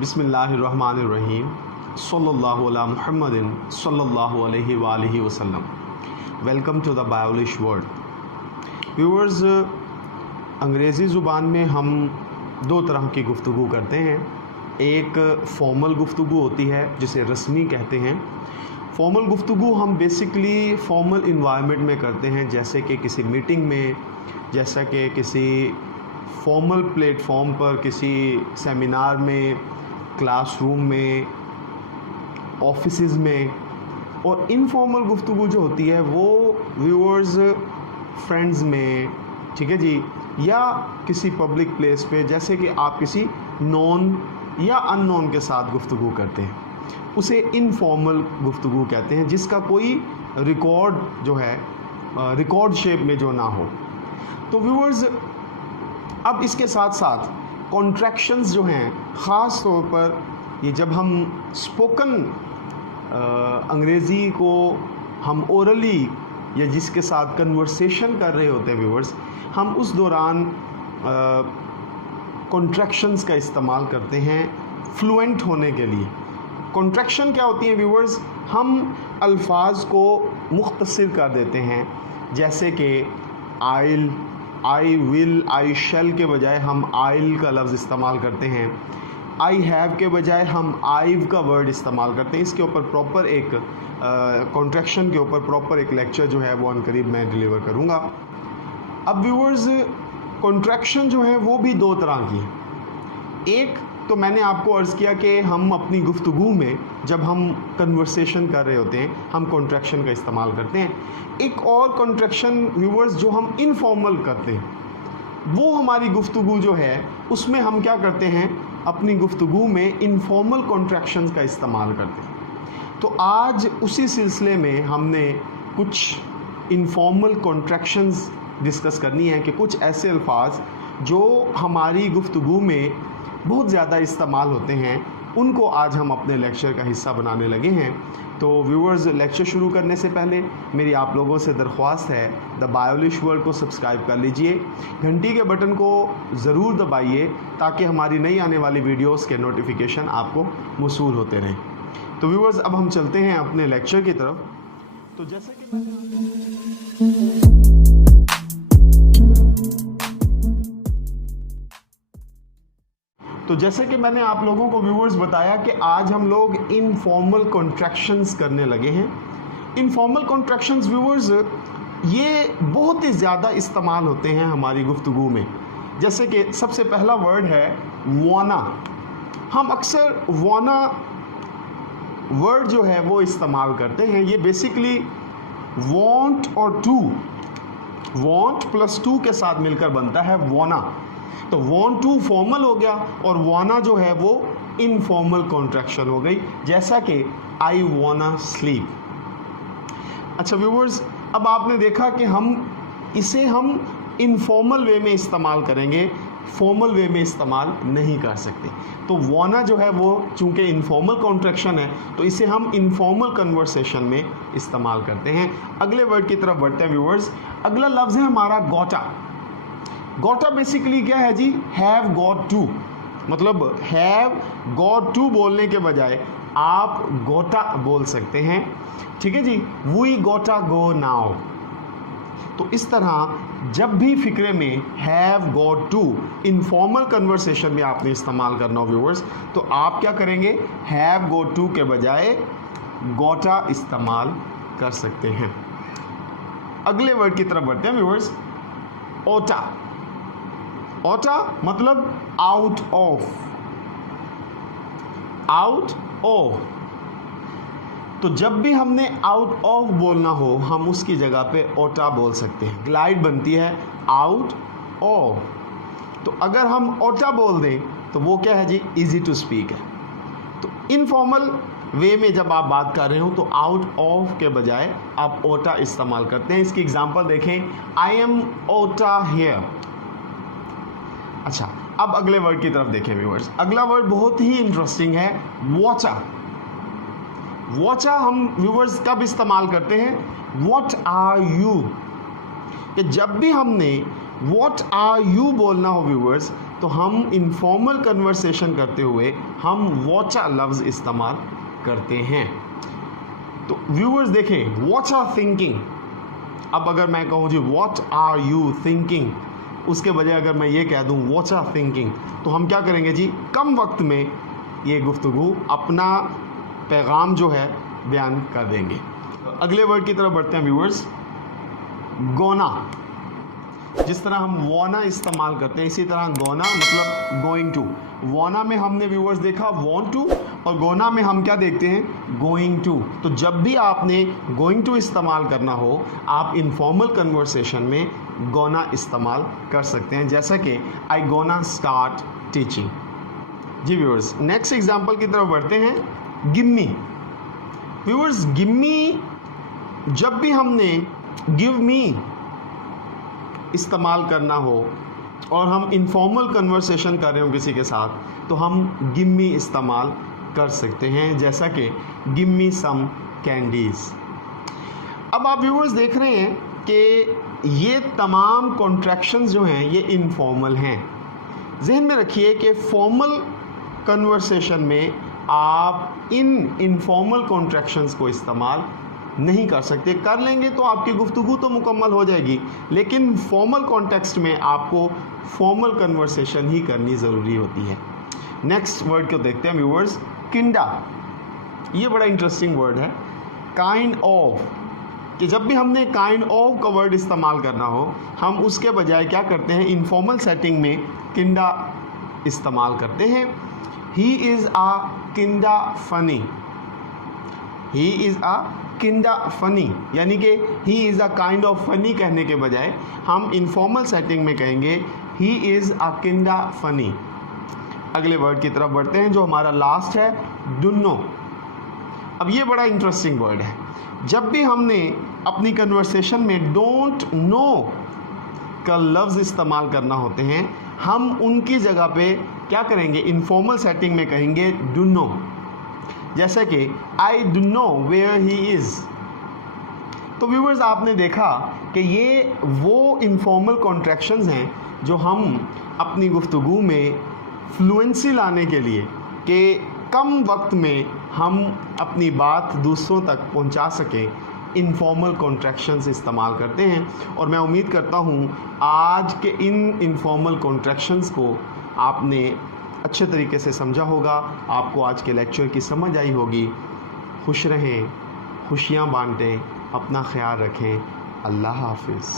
बिस्मिल्लाहिर्रहमानिर्रहीम सल्लल्लाहु अला मुहम्मदिन सल्लल्लाहु अलैहि वालिहि वसल्लम। Welcome to the Biolish world. Viewers, अंग्रेज़ी ज़ुबान में हम दो तरह की गुफ्तगू करते हैं। एक फ़ॉर्मल गुफ्तगू होती है जिसे रस्मी कहते हैं। फ़ॉर्मल गुफ्तगू हम बेसिकली फ़ॉर्मल इन्वायरमेंट में करते हैं, जैसे कि किसी मीटिंग में, जैसा कि किसी फॉर्मल प्लेटफॉर्म पर, किसी सेमिनार में, क्लासरूम में, ऑफिसेज़ में। और इनफॉर्मल गुफ्तगू जो होती है वो व्यूअर्स फ्रेंड्स में, ठीक है जी, या किसी पब्लिक प्लेस पे, जैसे कि आप किसी नॉन या अननोन के साथ गुफ्तगू करते हैं, उसे इनफॉर्मल गुफ्तगू कहते हैं, जिसका कोई रिकॉर्ड जो है रिकॉर्ड शेप में जो ना हो। तो व्यूअर्स, अब इसके साथ साथ कॉन्ट्रैक्शंस जो हैं, ख़ास तौर पर ये जब हम स्पोकन अंग्रेज़ी को हम ओरली या जिसके साथ कन्वर्सेशन कर रहे होते हैं व्यूअर्स, हम उस दौरान कॉन्ट्रैक्शंस का इस्तेमाल करते हैं फ्लुएंट होने के लिए। कॉन्ट्रैक्शन क्या होती है व्यूअर्स? हम अल्फाज को मुख्तसर कर देते हैं, जैसे कि आइल, आई विल, आई शैल के बजाय हम आइल का लफ्ज़ इस्तेमाल करते हैं। आई हैव के बजाय हम आइव का वर्ड इस्तेमाल करते हैं। इसके ऊपर प्रॉपर एक कॉन्ट्रैक्शन के ऊपर प्रॉपर एक लेक्चर जो है वो अनकरीब मैं डिलीवर करूँगा। अब व्यूअर्स, कॉन्ट्रैक्शन जो है वो भी दो तरह की है। एक तो मैंने आपको अर्ज़ किया कि हम अपनी गुफ्तगू में जब हम कन्वर्सेशन कर रहे होते हैं हम कॉन्ट्रैक्शन का इस्तेमाल करते हैं। एक और कॉन्ट्रैक्शन व्यूअर्स जो हम इनफॉर्मल करते हैं, वो हमारी गुफ्तगू जो है उसमें हम क्या करते हैं, अपनी गुफ्तगू में इनफॉर्मल कॉन्ट्रैक्शंस का इस्तेमाल करते हैं। तो आज उसी सिलसिले में हमने कुछ इनफॉर्मल कॉन्ट्रैक्शंस डिस्कस करनी है कि कुछ ऐसे अल्फाज जो हमारी गुफ्तगू में बहुत ज़्यादा इस्तेमाल होते हैं, उनको आज हम अपने लेक्चर का हिस्सा बनाने लगे हैं। तो व्यूअर्स, लेक्चर शुरू करने से पहले मेरी आप लोगों से दरख्वास्त है, द बायोलिश वर्ल्ड को सब्सक्राइब कर लीजिए, घंटी के बटन को ज़रूर दबाइए ताकि हमारी नई आने वाली वीडियोस के नोटिफिकेशन आपको मौसूल होते रहें। तो व्यूअर्स, अब हम चलते हैं अपने लेक्चर की तरफ। तो जैसे कि मैंने आप लोगों को व्यूअर्स बताया कि आज हम लोग इनफॉर्मल कॉन्ट्रैक्शंस करने लगे हैं। इनफॉर्मल कॉन्ट्रैक्शंस व्यूअर्स ये बहुत ही ज़्यादा इस्तेमाल होते हैं हमारी गुफ्तगू में। जैसे कि सबसे पहला वर्ड है वाना। हम अक्सर वाना वर्ड जो है वो इस्तेमाल करते हैं। ये बेसिकली वांट और टू, वांट प्लस टू के साथ मिलकर बनता है वाना। तो वांट टू फॉर्मल हो गया और वाना जो है वो इनफॉर्मल कॉन्ट्रैक्शन हो गई, जैसा कि आई वाना स्लीप। अच्छा व्यूअर्स, अब आपने देखा कि इसे हम इनफॉर्मल वे में इस्तेमाल करेंगे, फॉर्मल वे में इस्तेमाल नहीं कर सकते। तो वाना जो है वो चूंकि इनफॉर्मल कॉन्ट्रैक्शन है तो इसे हम इनफॉर्मल कन्वर्सेशन में इस्तेमाल करते हैं। अगले वर्ड की तरफ बढ़ते हैं व्यूअर्स। अगला लफ्ज़ है हमारा गोटा। गोटा बेसिकली क्या है जी? Have got to. मतलब हैव गॉट टू बोलने के बजाय आप गोटा बोल सकते हैं, ठीक है जी। वी गोटा गो नाउ। तो इस तरह जब भी फिक्रे में have got to informal conversation में आपने इस्तेमाल करना हो व्यूअर्स, तो आप क्या करेंगे, हैव गॉट टू के बजाय गोटा इस्तेमाल कर सकते हैं। अगले वर्ड की तरफ बढ़ते हैं व्यूअर्स। ओटा। ओटा मतलब आउट ऑफ, आउट ऑफ। तो जब भी हमने आउट ऑफ बोलना हो हम उसकी जगह पे ओटा बोल सकते हैं। ग्लाइड बनती है आउट ऑफ। तो अगर हम ओटा बोल दें तो वो क्या है जी? इजी टू स्पीक है। तो इनफॉर्मल वे में जब आप बात कर रहे हो तो आउट ऑफ के बजाय आप ओटा इस्तेमाल करते हैं। इसकी एग्जांपल देखें, आई एम ओटा हियर। अच्छा, अब अगले वर्ड की तरफ देखें व्यूअर्स। अगला वर्ड बहुत ही इंटरेस्टिंग है, वॉचा। वॉचा हम व्यूअर्स कब इस्तेमाल करते हैं? What are you. कि जब भी हमने व्हाट आर यू बोलना हो व्यूअर्स, तो हम इनफॉर्मल कन्वर्सेशन करते हुए हम व्हाट आर लफ्ज़ इस्तेमाल करते हैं। तो व्यूअर्स देखें, व्हाट आर थिंकिंग, अब अगर मैं कहूँ जी व्हाट आर यू थिंकिंग, उसके बजाय अगर मैं ये कह दूँ व्हाट आर थिंकिंग, तो हम क्या करेंगे जी, कम वक्त में ये गुफ्तगू अपना पैगाम जो है बयान कर देंगे। अगले वर्ड की तरफ बढ़ते हैं व्यूअर्स। गोना, जिस तरह हम वाना इस्तेमाल करते हैं इसी तरह गोना मतलब गोइंग टू। वाना में हमने व्यूअर्स देखा वांट टू, और गोना में हम क्या देखते हैं, गोइंग टू। तो जब भी आपने गोइंग टू इस्तेमाल करना हो, आप इनफॉर्मल कन्वर्सेशन में गोना इस्तेमाल कर सकते हैं, जैसा कि आई गोना स्टार्ट टीचिंग। जी व्यूअर्स, नेक्स्ट एग्जांपल की तरफ बढ़ते हैं। Give me, viewers give me, जब भी हमने गिव मी इस्तेमाल करना हो और हम इनफॉर्मल कन्वर्सेशन कर रहे हो किसी के साथ, तो हम गिव मी इस्तेमाल कर सकते हैं, जैसा कि गिव मी सम कैंडीज़। अब आप व्यूअर्स देख रहे हैं कि ये तमाम कॉन्ट्रैक्शंस जो हैं ये इनफॉर्मल हैं। जहन में रखिए कि फॉर्मल कन्वर्सेशन में आप इन इनफॉर्मल कॉन्ट्रैक्शंस को इस्तेमाल नहीं कर सकते। कर लेंगे तो आपकी गुफ्तगू तो मुकम्मल हो जाएगी, लेकिन फॉर्मल कॉन्टेक्स्ट में आपको फॉर्मल कन्वर्सेशन ही करनी ज़रूरी होती है। नेक्स्ट वर्ड को देखते हैं व्यूअर्स। किंडा, ये बड़ा इंटरेस्टिंग वर्ड है। काइंड ऑफ, कि जब भी हमने काइंड ऑफ का वर्ड इस्तेमाल करना हो, हम उसके बजाय क्या करते हैं, इनफॉर्मल सेटिंग में किंडा इस्तेमाल करते हैं। He is a kinda funny, he is a kinda funny, यानी कि he is a kind of funny कहने के बजाय हम इनफॉर्मल सेटिंग में कहेंगे he is a kinda funny. अगले वर्ड की तरफ बढ़ते हैं जो हमारा लास्ट है, डुन्नो। अब ये बड़ा इंटरेस्टिंग वर्ड है। जब भी हमने अपनी कन्वर्सेशन में डोंट नो का लफ्ज़ इस्तेमाल करना होते हैं, हम उनकी जगह पे क्या करेंगे, इनफॉर्मल सेटिंग में कहेंगे डुन्नो, जैसे कि I do know where he is. तो व्यूअर्स आपने देखा कि ये वो इनफॉर्मल कॉन्ट्रैक्शंस हैं जो हम अपनी गुफ्तगू में फ्लुएंसी लाने के लिए, कि कम वक्त में हम अपनी बात दूसरों तक पहुंचा सकें, इनफॉर्मल कॉन्ट्रैक्शंस इस्तेमाल करते हैं। और मैं उम्मीद करता हूं आज के इन इनफॉर्मल कॉन्ट्रैक्शंस को आपने अच्छे तरीके से समझा होगा, आपको आज के लेक्चर की समझ आई होगी। खुश रहें, खुशियाँ बांटें, अपना ख्याल रखें। अल्लाह हाफिज़।